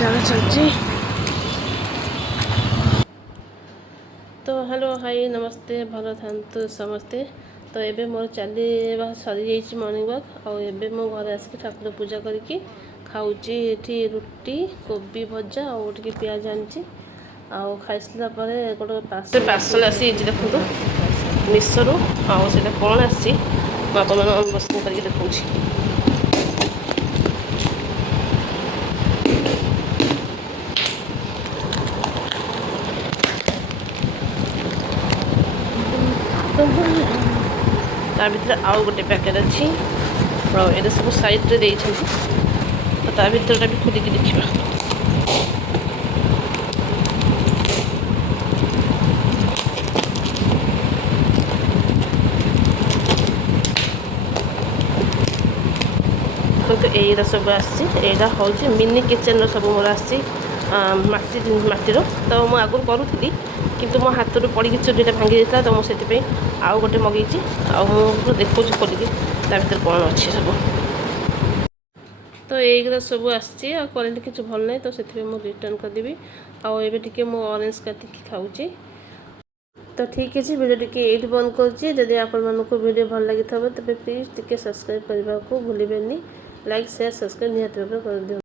चला चलची। तो hello hi नमस्ते भल था समस्ते। तो एबे मोर चलवा सरी जाइए मॉर्निंग वॉक आबे मो घर आसिक ठाकुर पूजा करके खाऊँगी ये रुटी कोबी भजा और टे पियाज आनी आउ खाइसला गोटे पार्सल आसी देखो मिशोरू आटा कौन आसी बस करके देखा ता भर आउ गोटे पैकेट अच्छी ये सब सैड्रे तो ता भरटा भी खोलिक देखा तो यही सब आसा हूँ मिनी किचेन सब मोर आटीर तो मुझे आगुरी करूँ किंतु मो हाथ पड़ी चूल्हा भांगी जाता तो मुझे आउ गोटे मगेगी देखो खोलिक भर कौन अच्छी सब तो यहीगुरा सब आसी क्वालिटी किसी भल ना तो से मुझे रिटर्न करदेवी आए टे मो ऑरेंज काटिकी खाऊँ। तो ठीक है वीडियो टी ये बंद करुँच आपको वीडियो भल लगी तेज प्लीज टे सब्सक्राइब करने को भूलें लाइक शेयर सब्सक्राइब निहत कर दियो।